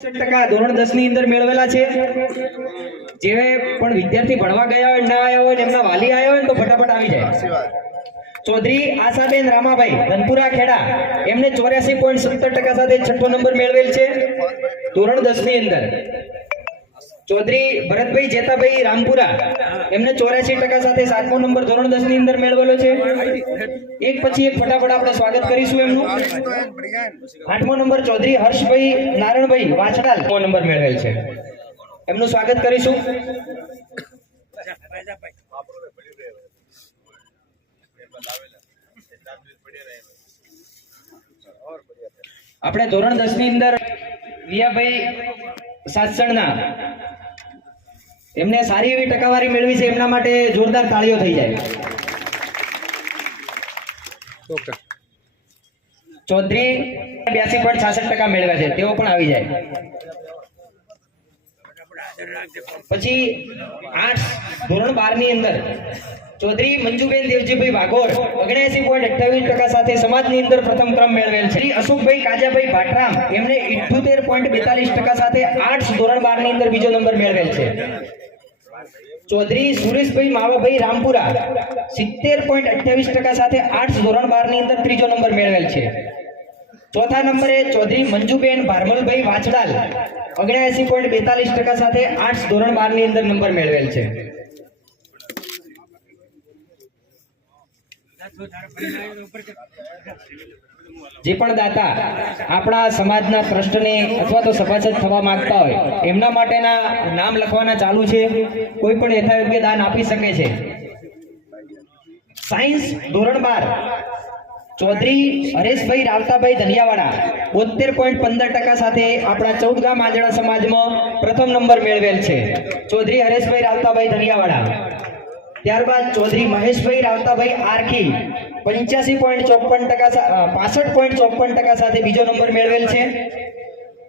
ધોરણ 10 ની અંદર મેળવેલા છે। જે પણ વિદ્યાર્થી ભણવા ગયા હોય ના આવ્યા હોય એમના વાલી આવ્યા હોય તો ફટાફટ આવી જાય। ચૌધરી આશાબેન રામાભાઈ ધનપુરા ખેડા એમને 84.70% સાથે છઠ્ઠો નંબર મેળવેલ છે ધોરણ 10 ની અંદર। ચૌધરી ભરતભાઈ જેતાભાઈ રામપુરા એમને 84% સાથે સાતમો નંબર ધોરણ 10 ની અંદર મેળવેલો છે। એક પછી એક ફટાફટ આપણે સ્વાગત કરીશું એમનું। આઠમો નંબર ચૌધરી હર્ષભાઈ નારણભાઈ વાછડાલ નંબર મેળવેલ છે, એમનું સ્વાગત કરીશું। આપણે ધોરણ 10 ની અંદર વિયાભાઈ સાસણના એમને સારી એવી ટકાવારી મેળવી છે, એમના માટે જોરદાર તાળીઓ થઈ જાય। ચૌધરી 82.66% મેળવ્યા છે, તેઓ પણ આવી જાય। પછી આર્ટ્સ ધોરણ 12 ની અંદર ચૌધરી મંજુબેન દેવજીભાઈ વાઘોર 79.28% સાથે સમાજની અંદર પ્રથમ ક્રમ મેળવેલ છે। અશોકભાઈ કાજાભાઈ ભાટરામ એમને 78.42% સાથે આર્ટ્સ ધોરણ 12 ની અંદર બીજો નંબર મેળવેલ છે। ચૌધરી સુરેશભાઈ માવાભાઈ રામપુરા 70.28% સાથે આર્ટ્સ ધોરણ 12 ની અંદર ત્રીજો નંબર મેળવેલ છે। ચોથા નંબરે ચૌધરી મંજુબેન ભારમલભાઈ વાછડાલ 79.42% સાથે આર્ટ્સ ધોરણ 12 ની અંદર નંબર મેળવેલ છે। જે પણ દાતા આપણા સમાજના ટ્રસ્ટને અથવા તો સભાસદ થવા માંગતા હોય એમના માટેના નામ લખવાના ચાલુ છે, કોઈ પણ યથાયોગ્ય દાન આપી શકે છે। સાયન્સ ધોરણ 12 ચૌધરી હરેશભાઈ રાવતાભાઈ ધનિયાવાડા 72.15% સાથે આપણા 14 ગામ આજણા સમાજમાં પ્રથમ નંબર મેળવેલ છે, ચૌધરી હરેશભાઈ રાવતાભાઈ ધનિયાવાડા। ત્યારબાદ ચૌધરી મહેશભાઈ રાવતાભાઈ આરખી 65.54% સાથે બીજો નંબર મેળવેલ છે।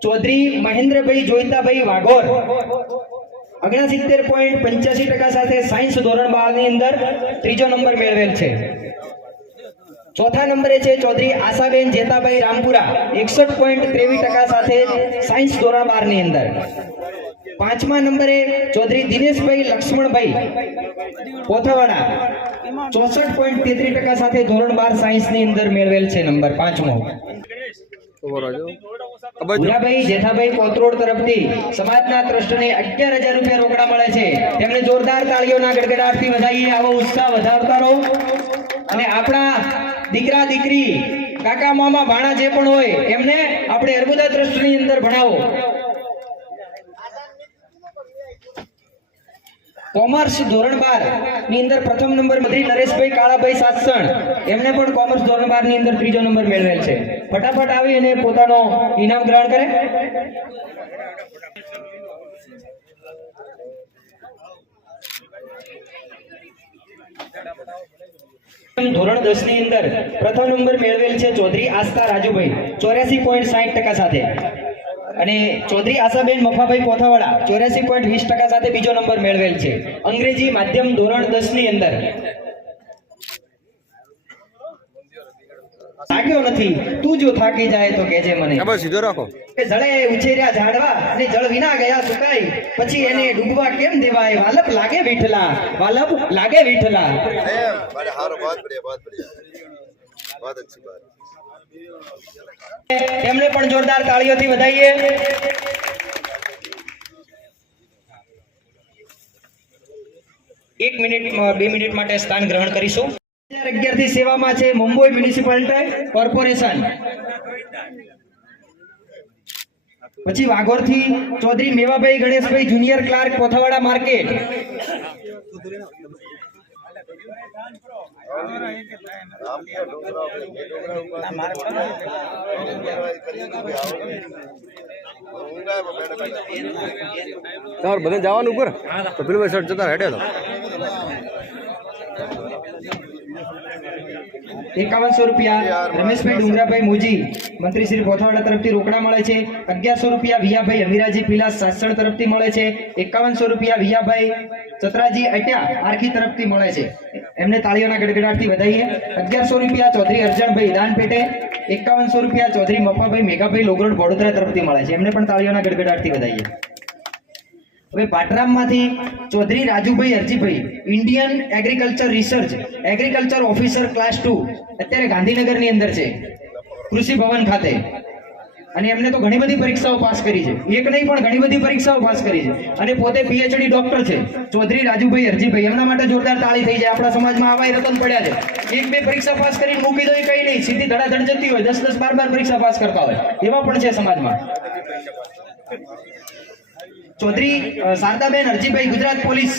ચૌધરી મહેન્દ્રભાઈ જોઈતાભાઈ વાઘોર 69.85% સાથે સાયન્સ ધોરણ 12 ની અંદર ત્રીજો નંબર મેળવેલ છે। ચોથા નંબરે છે ચૌધરી આશાબેન જેતાભાઈ રામપુરા 61.23% સાથે સાયન્સ ધોરણ 12 ની અંદર। પાંચમા નંબરે ચૌધરી દિનેશભાઈ લક્ષ્મણભાઈ પોથાવાડા 64.33% સાથે ધોરણ 12 સાયન્સ ની અંદર મેળવેલ છે નંબર પાંચમો। ભુરાભાઈ જેઠાભાઈ કોતરોડ તરફથી સમાજના ટ્રસ્ટને 11,000 રૂપિયા રોકડા મળે છે, તેમને જોરદાર તાળીઓના ગડગડાટથી વધાવીએ। આવો ઉત્સાહ વધારતા રહો અને આપણા દીકરા દીકરી કાકા મામા ભાણા જે પણ હોય એમને આપણે અર્બુદા ટ્રસ્ટની અંદર ભણાવો। કોમર્સ ધોરણ 12 ની અંદર પ્રથમ નંબર મંત્રી નરેશભાઈ કાળાભાઈ સાસણ એમને પણ કોમર્સ ધોરણ 12 ની અંદર ત્રીજો નંબર મેળવેલ છે, ફટાફટ આવી અને પોતાનો ઇનામ ગ્રહણ કરે। ધોરણ 10 ની અંદર પ્રથમ નંબર મેળવેલ છે ચૌધરી આસ્થા રાજુભાઈ 84.60% સાથે અને ચૌધરી આશાબેન મફાભાઈ પોથાવાડા 84.20% સાથે બીજો નંબર મેળવેલ છે। અંગ્રેજી માધ્યમ ધોરણ 10 ની અંદર થાક્યો નથી, તું જો થાકી જાય તો કહેજે મને। સીધો રાખો કે જળે ઉછેર્યા ઝાડવા અને જળ વિના ગયા સુકાઈ, પછી એને ડૂબવા કેમ દેવાય? વાલપ લાગે વિઠલા, વાલપ લાગે વિઠલા। તેમને પણ જોરદાર તાળીઓથી વધાવીએ। એક મિનિટ 2 મિનિટ માટે સ્થાન ગ્રહણ કરીશું। 2011 થી સેવામાં છે મુંબઈ મ્યુનિસિપાલિટી કોર્પોરેશન। પછી વાઘોર થી Chaudhary મેવાભાઈ Ganeshbhai junior clerk Kothavada market. તમારે બધા જવાનું ઉપર તો પેલું ભાઈ શર્ટ જતા હેડે તો 5100 રૂપિયા રમેશભાઈ ડુંગરાભાઈ મોજી મંત્રી શ્રી પોથાવાડા તરફથી રોકડા મળે છે। 1100 રૂપિયા વિયાભાઈ અમીરાજી પીલા સાસણ તરફથી મળે છે। 5100 રૂપિયા વિયાભાઈ ચતરાજી અટ્યા આરખી તરફથી મળે છે, એમને તાળીઓના ગડગડાટથી વધાવીએ। 1100 રૂપિયા ચૌધરી અરજણભાઈ દાનપેટે ₹5100 ચૌધરી મફાભાઈ મેઘાભાઈ લોગરોડ વડોદરા તરફથી મળે છે, એમને પણ તાળીઓના ગડગડાટથી વધાવીએ. હવે પાટરામમાંથી Chaudhary Rajubhai Arjibhai, Indian agriculture research agriculture officer class 2, અત્યારે ગાંધીનગરની અંદર છે, કૃષિ ભવન ખાતે. અને એમને તો ઘણી બધી પરીક્ષાઓ પાસ કરી છે, એક નહીં પણ ઘણી બધી પરીક્ષાઓ પાસ કરી છે, અને પોતે PhD ડોક્ટર છે. ચૌધરી રાજુભાઈ અરજીભાઈ, એમના માટે જોરદાર તાળી થઈ જાય. આપણા સમાજમાં આવા રતન પડ્યા છે, એક બે પરીક્ષા પાસ કરીને મૂકી દો, કઈ નહીં, સીધી ધડાધડ જતી હોય, 10 12 પરીક્ષા પાસ કરતા હોય, એવા પણ છે સમાજમાં. ચૌધરી શારદાબેન અરજીભાઈ, ગુજરાત પોલીસ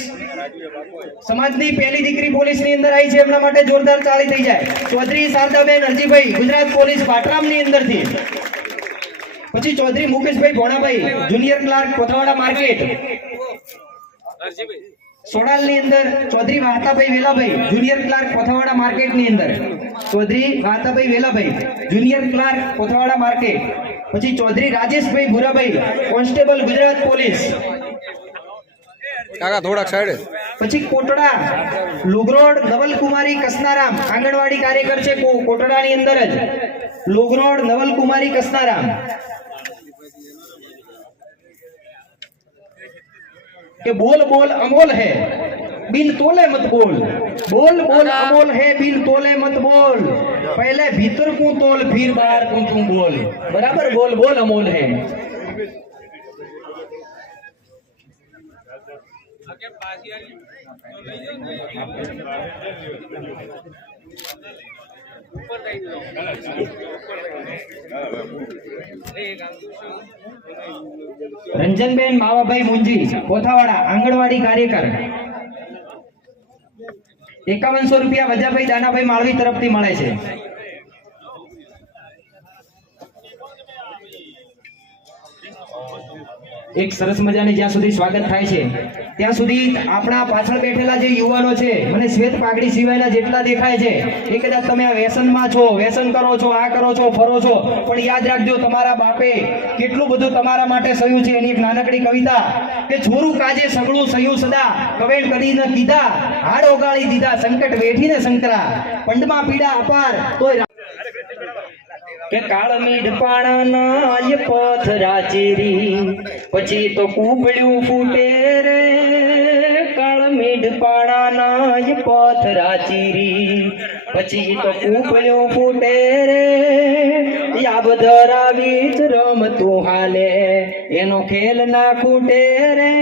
સમાજની પહેલી દીકરી પોલીસની અંદર આવી છે, એમના માટે જોરદાર તાળી થઈ જાય. ચૌધરી શારદાબેન અરજીભાઈ, ગુજરાત પોલીસ પાટરામની અંદરથી. પછી Chaudhary Mukeshbhai Bhonabhai, junior clerk Kothwada market સોડાલની અંદર. ચૌધરી વાહતાભાઈ વેલાભાઈ, જુનિયર ક્લાર્ક કોથવાડા માર્કેટની અંદર. Chaudhary Vahtabhai Velabhai, junior clerk Kothwada market. પછી ચૌધરી રાજેશભાઈ ભુરાભાઈ, કોન્સ્ટેબલ ગુજરાત પોલીસ. કાકા થોડાક સાઈડ. પછી કોટડા લુગરોડ નવલકુમારી કસનારામ, આંગણવાડી કાર્યકર છે કોટડાની અંદર જ. લુગરોડ નવલકુમારી કસનારામ. કે બોલ બોલ અમોલ है बिन तोले मत बोल, बोल बोल अमोल है बिन तोले मत बोल, पहले भीतर को तोल फिर बाहर को तू बोल. बराबर, बोल बोल अमोल है. રંજનબેન માવાભાઈ મુંજી, કોથાવાડા, આંગણવાડી કાર્યકર. ₹5100 વજાભાઈ દાનાભાઈ માળવી તરફથી મળે છે. એક સરસ મજાની જ્યાં સુધી સ્વાગત થાય છે ત્યાં સુધી આપણા પાછળ બેઠેલા જે યુવાનો છે, મને શ્વેત પાઘડી સિવાયના જેટલા દેખાય છે, એ કદાચ તમે આ વ્યસનમાં છો, વ્યસન કરો છો, આ કરો છો, ફરો છો, પણ યાદ રાખજો તમારા બાપે કેટલું બધું તમારા માટે સહ્યું છે. એની એક નાનકડી કવિતા કે છોરું કાજે સગળું સહ્યું સદા, કવેણ કદી ન કીધા, હાડ ઓગાળી દીધા, સંકટ વેઠીને સંકરા, પંડમાં પીડા અપાર તોય કે કાળમીડ પાણાના એ પથરા ચીરી, પછી તો કુબળ્યું ફૂટે રે. કાળમીડ પાણાના એ પથરા ચીરી, પછી તો કુબળ્યું ફૂટે રે. યાબ ધરાવી જ રમતું હાલે, એનો ખેલ ના ખૂટે રે.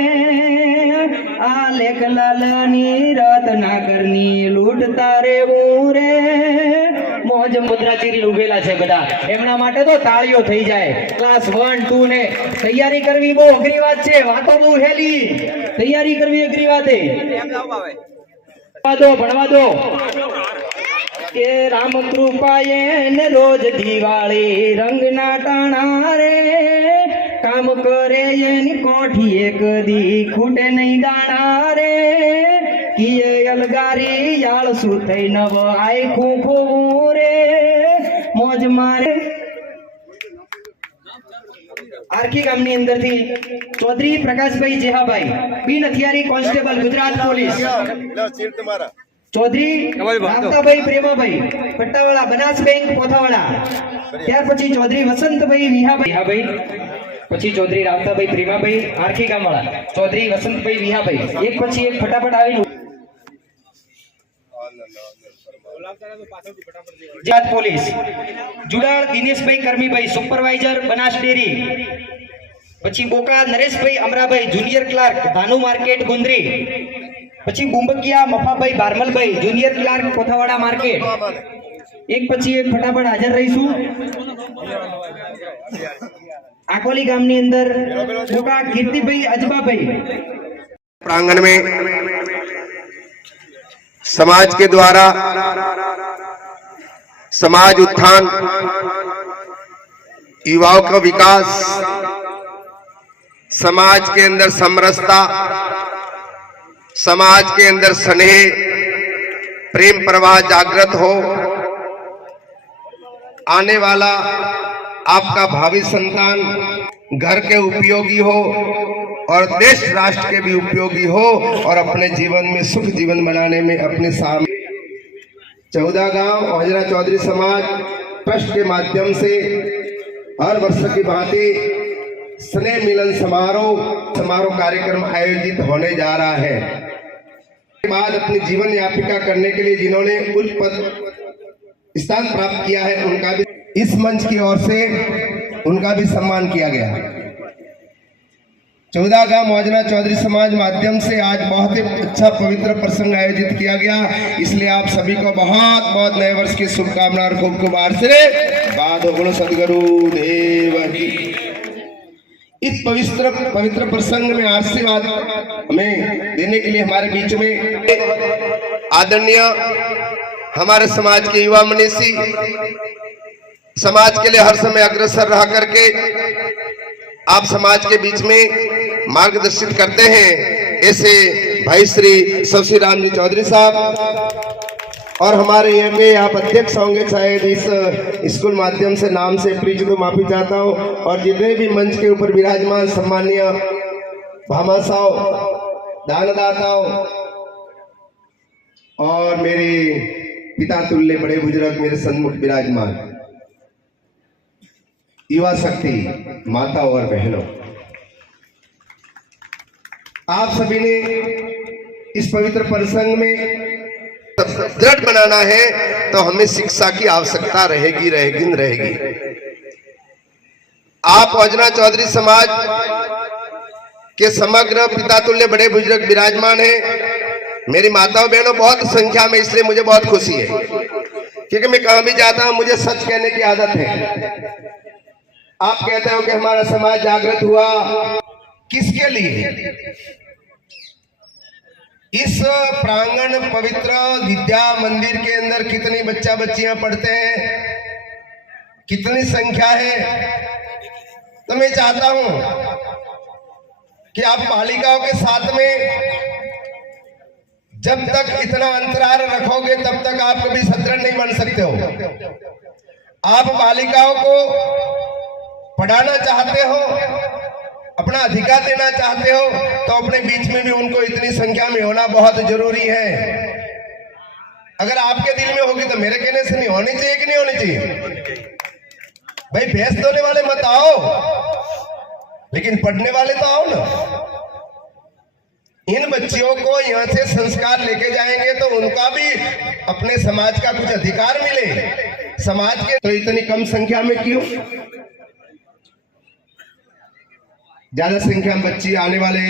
આ લેખલાલની રત્નાકરની લૂંટતા રેવું રે. મોજ મુદ્રા ચીરી ઉભેલા છે બધા, એમના માટે તો તાળીઓ થઈ જાય. ક્લાસ 1 2 ને તૈયારી કરવી બહુ અઘરી વાત છે, વાતો બહુ હેલી, તૈયારી કરવી અઘરી વાત છે. ભણવા દો કે રામ કૃપાએ ને રોજ દિવાળી રંગના ટાણા રે. કામ કરે એની કોઠીએ કદી ખૂટે નહીં દાણા રે. કિયે અલગારી યાળસુ થઈ નવ આય ખૂખું રે. મોજ મારે. આરકી ગામની અંદરથી ચૌધરી પ્રકાશભાઈ જેહાભાઈ, બિન હથિયારી કોન્સ્ટેબલ ગુજરાત પોલીસ. ચૌધરી રામતાભાઈ પ્રેમાભાઈ, પટ્ટાવાળા, બનાસ બેંક કોથાવાડા. ત્યાર પછી ચૌધરી વસંતભાઈ વિહાભાઈ, પછી ચૌધરી રામતાભાઈ પ્રેમાભાઈ, આરકી ગામવાળા. ચૌધરી વસંતભાઈ વિહાભાઈ, એક પછી એક ફટાફટ આવી. Gujarat police Judal Dineshbhai Karmibhai, supervisor, Banas dairy. પછી Boka Nareshbhai Amrabhai, junior clerk, Bhanu market, Gundri. પછી Bumbakiya Mafabhai Baramalbhai, junior clerk, Kothavada market. એક પછી એક ફટાફટ હાજર રહીશું. આકોલી ગામની અંદર બોકા કીર્તિભાઈ અજબાભાઈ. प्रांगण में समाज के द्वारा समाज उत्थान, युवाओं का विकास, समाज के अंदर समरसता, समाज के अंदर स्नेह प्रेम प्रवाह जागृत हो, आने वाला आपका भावी संतान घर के उपयोगी हो और देश राष्ट्र के भी उपयोगी हो और अपने जीवन में सुख जीवन बनाने में अपने सामने 14 गांव औजरा चौधरी समाज ट्रस्ट के माध्यम से हर वर्ष की भांति स्नेह मिलन समारोह कार्यक्रम आयोजित होने जा रहा है। के बाद अपनी जीवन यापिका करने के लिए जिन्होंने उच्च पद स्थान प्राप्त किया है, उनका भी इस मंच की ओर से उनका भी सम्मान किया गया। 14 गांव मौजना चौधरी समाज माध्यम से आज बहुत ही अच्छा पवित्र प्रसंग आयोजित किया गया, इसलिए आप सभी को बहुत बहुत नए वर्ष की शुभकामना और खूब खूब आशीर्वाद हो। बोलो सद्गुरु देव की। इस पवित्र प्रसंग में आशीर्वाद हमें देने के लिए हमारे बीच में आदरणीय हमारे समाज के युवा मनीषी, समाज के लिए हर समय अग्रसर रह करके आप समाज के बीच में मार्गदर्शित करते हैं, ऐसे भाई श्री शशि राम जी चौधरी साहब, और हमारे यहाँ आप अध्यक्ष होंगे शायद इस स्कूल माध्यम से, नाम से प्लीज तो माफी चाहता हूँ। और जितने भी मंच के ऊपर विराजमान सम्मानीय भामाशाओं, दानदाताओं और मेरे पिता तुल्य बड़े बुजुर्ग मेरे सन्मुख विराजमान युवा शक्ति माता और बहनों, आप सभी ने इस पवित्र प्रसंग में दृढ़ बनाना है तो हमें शिक्षा की आवश्यकता रहेगी। आप मौजना चौधरी समाज के समग्र पिता तुल्य बड़े बुजुर्ग विराजमान हैं। मेरी माताओं बहनों बहुत संख्या में, इसलिए मुझे बहुत खुशी है, क्योंकि मैं कहां भी जाता हूं मुझे सच कहने की आदत है। आप कहते हो कि हमारा समाज जागृत हुआ, किसके लिए? इस प्रांगण पवित्र विद्या मंदिर के अंदर कितनी बच्चियां पढ़ते हैं, कितनी संख्या है? तो मैं चाहता हूं कि आप बालिकाओं के साथ में जब तक इतना अंतराल रखोगे तब तक आप कभी सदृढ़ नहीं बन सकते हो। आप बालिकाओं को पढ़ाना चाहते हो, अपना अधिकार देना चाहते हो, तो अपने बीच में भी उनको इतनी संख्या में होना बहुत जरूरी है। अगर आपके दिल में होगी तो मेरे कहने से नहीं होनी चाहिए कि नहीं होनी चाहिए? भाई भैंस धोने वाले मत आओ, लेकिन पढ़ने वाले तो आओ ना। इन बच्चियों को यहाँ से संस्कार लेके जाएंगे तो उनका भी अपने समाज का कुछ अधिकार मिले। समाज के तो इतनी कम संख्या में क्यों? ज्यादा संख्या में बच्ची आने वाले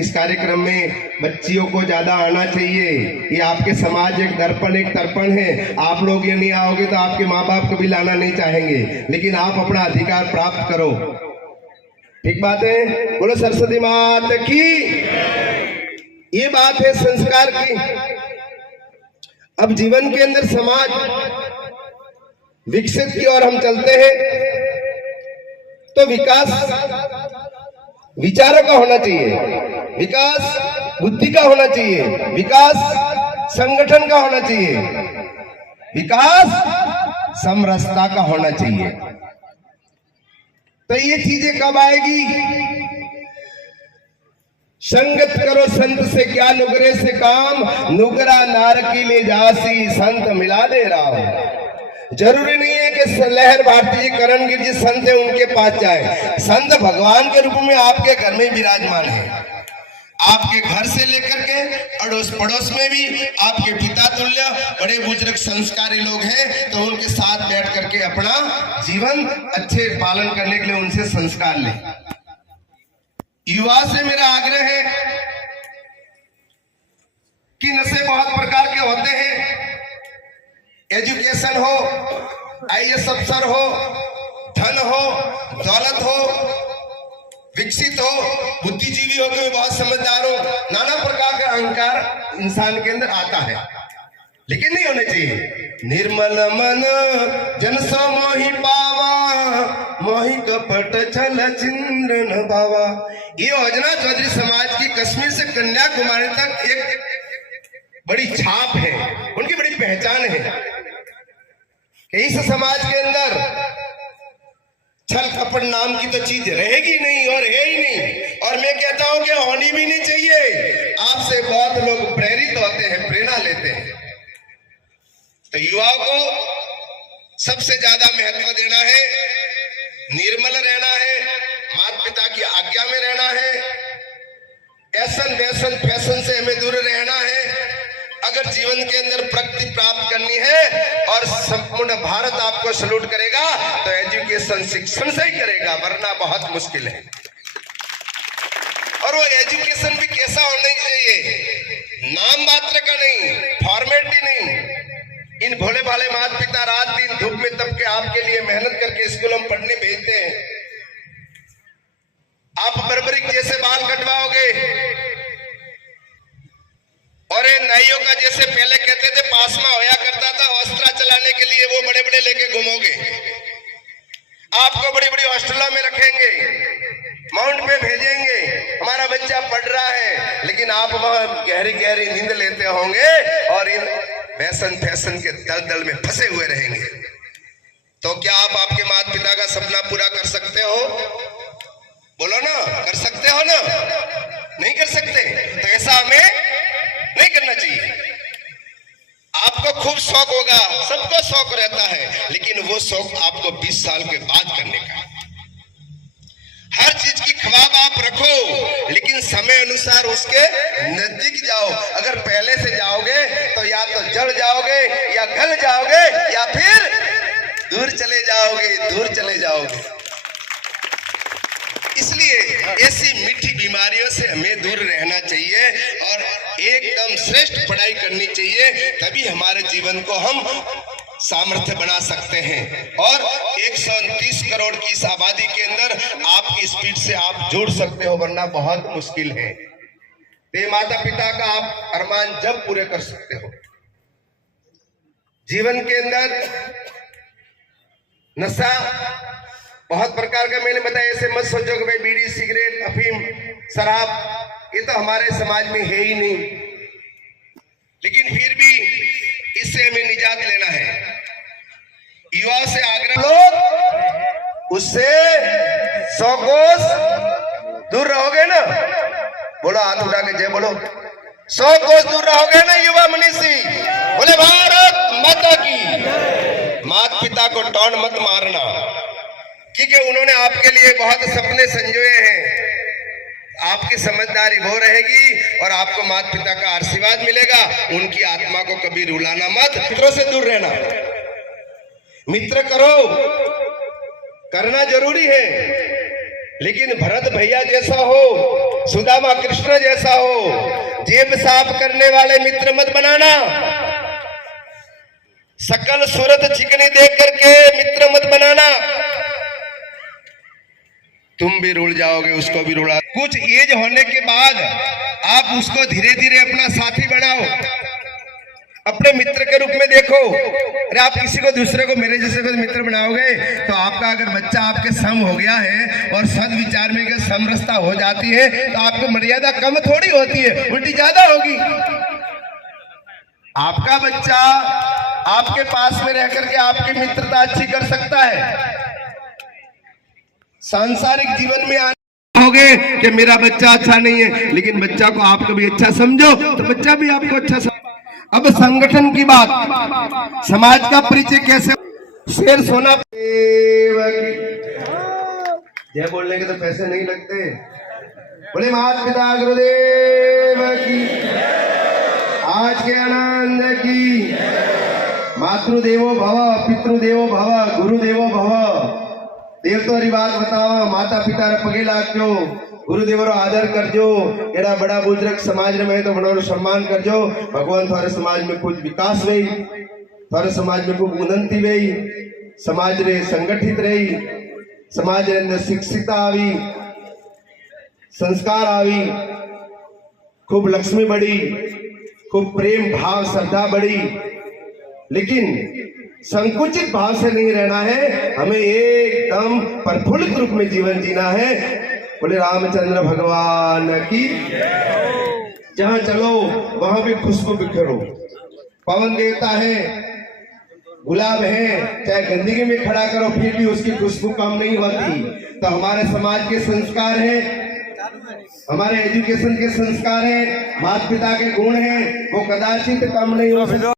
इस कार्यक्रम में बच्चियों को ज्यादा आना चाहिए। ये आपके समाज एक दर्पण एक तर्पण है। आप लोग ये नहीं आओगे तो आपके माँ बाप को भी लाना नहीं चाहेंगे, लेकिन आप अपना अधिकार प्राप्त करो। ठीक बात है? बोलो सरस्वती मात की। ये बात है संस्कार की। अब जीवन के अंदर समाज विकसित की ओर हम चलते हैं तो विकास विचारों का होना चाहिए, विकास बुद्धि का होना चाहिए, विकास संगठन का होना चाहिए, विकास समरसता का होना चाहिए। तो ये चीजें कब आएगी? संगत करो संत से क्या नुगरे से काम, नुगरा नारकी ले जासी संत मिला दे राम। जरूरी नहीं है कि लहर भारती जी करणगिर जी संत है उनके पास जाए। संत भगवान के रूप में आपके घर में विराजमान है। आपके घर से लेकर के अड़ोस पड़ोस में भी आपके पिता तुल्य बड़े बुजुर्ग संस्कारी लोग हैं, तो उनके साथ बैठ करके अपना जीवन अच्छे पालन करने के लिए उनसे संस्कार लें। युवा से मेरा आग्रह है कि नशे बहुत प्रकार के होते हैं। एजुकेशन हो, आईएएस अफसर हो, धन हो, दौलत हो, विकसित हो, बुद्धिजीवी हो, कि बहुत समझदार हो, नाना प्रकार का अहंकार इंसान के अंदर आता है, लेकिन नहीं होने चाहिए। निर्मल मन जन सो मोहि पावा, मोहि कपट छल चिंद्र न भावा। ये योजना चौधरी समाज की कश्मीर से कन्याकुमारी तक एक बड़ी छाप है, उनकी बड़ी पहचान है। इस समाज के अंदर छल कपट नाम की तो चीज रहेगी नहीं और है ही नहीं, और मैं कहता हूं कि होनी भी नहीं चाहिए। आपसे बहुत लोग प्रेरित होते हैं, प्रेरणा लेते हैं। तो युवाओं को सबसे ज्यादा महत्व देना है, निर्मल रहना है, माता पिता की आज्ञा में रहना है, ऐसन वैसन फैशन से हमें दूर रहना है। अगर जीवन के अंदर प्रगति प्राप्त करनी है और संपूर्ण भारत आपको सल्यूट करेगा तो एजुकेशन शिक्षण से ही करेगा, वरना बहुत मुश्किल है। और वो एजुकेशन भी कैसा होना चाहिए, नाम मात्र का नहीं, फॉर्मेलिटी नहीं। इन भोले भाले माता पिता रात दिन धूप में तप के आपके लिए मेहनत करके स्कूलों में पढ़ने भेजते हैं। आप बर्बरिक जैसे बाल कटवाओगे और ये नाइयों का जैसे पहले कहते थे पासमा होया करता था अस्त्रा चलाने के लिए, वो बड़े बड़े लेके घूमोगे। आपको बड़ी बड़ी हॉस्टलों में रखेंगे, माउंट पे भेजेंगे, हमारा बच्चा पढ़ रहा है, लेकिन आप वहां गहरी गहरी नींद लेते होंगे और इन फैशन फैशन के दलदल में फंसे हुए रहेंगे। तो क्या आप आपके माता पिता का सपना पूरा कर सकते हो? बोलो ना, कर सकते हो ना? नहीं कर सकते तो ऐसा हमें नहीं करना चाहिए। आपको खूब शौक होगा, सबको शौक रहता है, लेकिन वो शौक आपको 20 साल के बाद करने का। हर चीज की ख्वाब आप रखो, लेकिन समय अनुसार उसके नजदीक जाओ। अगर पहले से जाओगे तो या तो जड़ जाओगे या गल जाओगे या फिर दूर चले जाओगे। इसलिए ऐसी मीठी बीमारियों से हमें दूर रहना चाहिए और एकदम श्रेष्ठ पढ़ाई करनी चाहिए, तभी हमारे जीवन को हम सामर्थ्य बना सकते हैं। और 129 करोड़ की इस आबादी के अंदर आपकी स्पीड से आप जुड़ सकते हो, वरना बहुत मुश्किल है। ये माता पिता का आप अरमान जब पूरे कर सकते हो। जीवन के अंदर नशा बहुत प्रकार का मैंने बताया, ऐसे मत सोचो कि भाई बीड़ी सिगरेट अफीम शराब ये तो हमारे समाज में है ही नहीं, लेकिन फिर भी इससे हमें निजात लेना है। युवाओं से आग्रह, लोग उससे 100 कोस दूर रहोगे ना, बोलो हाथ उठा के जय बोलो, 100 कोस दूर रहोगे ना युवा मनीषी। बोले भारत माता की। माता पिता को टॉन मत मारना, क्योंकि उन्होंने आपके लिए बहुत सपने संजोए हैं। आपकी समझदारी वो रहेगी और आपको माता पिता का आशीर्वाद मिलेगा। उनकी आत्मा को कभी रुलाना मत, मित्रों से दूर रहना। मित्र करो, करना जरूरी है, लेकिन भरत भैया जैसा हो, सुदामा कृष्ण जैसा हो, जेब साफ करने वाले मित्र मत बनाना। सकल सूरत चिकनी देख करके मित्र मत बनाना, तुम भी रुल जाओगे, उसको भी रुला। कुछ एज होने के बाद आप उसको धीरे धीरे अपना साथी बनाओ, अपने मित्र के रूप में देखो। अरे आप किसी को दूसरे को मेरे जैसे मित्र बनाओगे तो आपका अगर बच्चा आपके सम हो गया है और सद विचार में के समरसता हो जाती है तो आपको मर्यादा कम थोड़ी होती है, उल्टी ज्यादा होगी। आपका बच्चा आपके पास में रह करके आपकी मित्रता अच्छी कर सकता है। सांसारिक जीवन में होगे कि मेरा बच्चा अच्छा नहीं है, लेकिन बच्चा को आप कभी अच्छा समझो तो बच्चा भी आपको अच्छा समझो। अब संगठन की बात, समाज का परिचय कैसे, शेर सोना जय बोलने के तो पैसे नहीं लगते। बोले माता पिता गुरुदेव की, आज के आनंद की। मातृदेवो भव, पितृदेवो भव, गुरुदेवो भव। देवतो री बात बतावा, माता पिता रे पगे लागजो, गुरुदेव रो आदर करजो। एड़ा बड़ा बुजुर्ग समाज में तो बड़ो सम्मान करजो। भगवान थारे समाज में कुछ विकास वेई, थारे समाज में खूब उन्नति वेई, समाज रे संगठित रही, समाज रे अंदर शिक्षिता आवी, संस्कार आवी, खूब लक्ष्मी बढ़ी, खूब प्रेम भाव श्रद्धा बढ़ी। लेकिन संकुचित भाव से नहीं रहना है, हमें एकदम प्रफुल्लित रूप में जीवन जीना है। बोले रामचंद्र भगवान की। जहां चलो वहां भी खुशबू बिखरो। पवन देवता है, गुलाब है, चाहे गंदगी में खड़ा करो फिर भी उसकी खुशबू कम नहीं होती। तो हमारे समाज के संस्कार है, हमारे एजुकेशन के संस्कार है, माता पिता के गुण हैं, वो कदाचित कम नहीं हो सकते।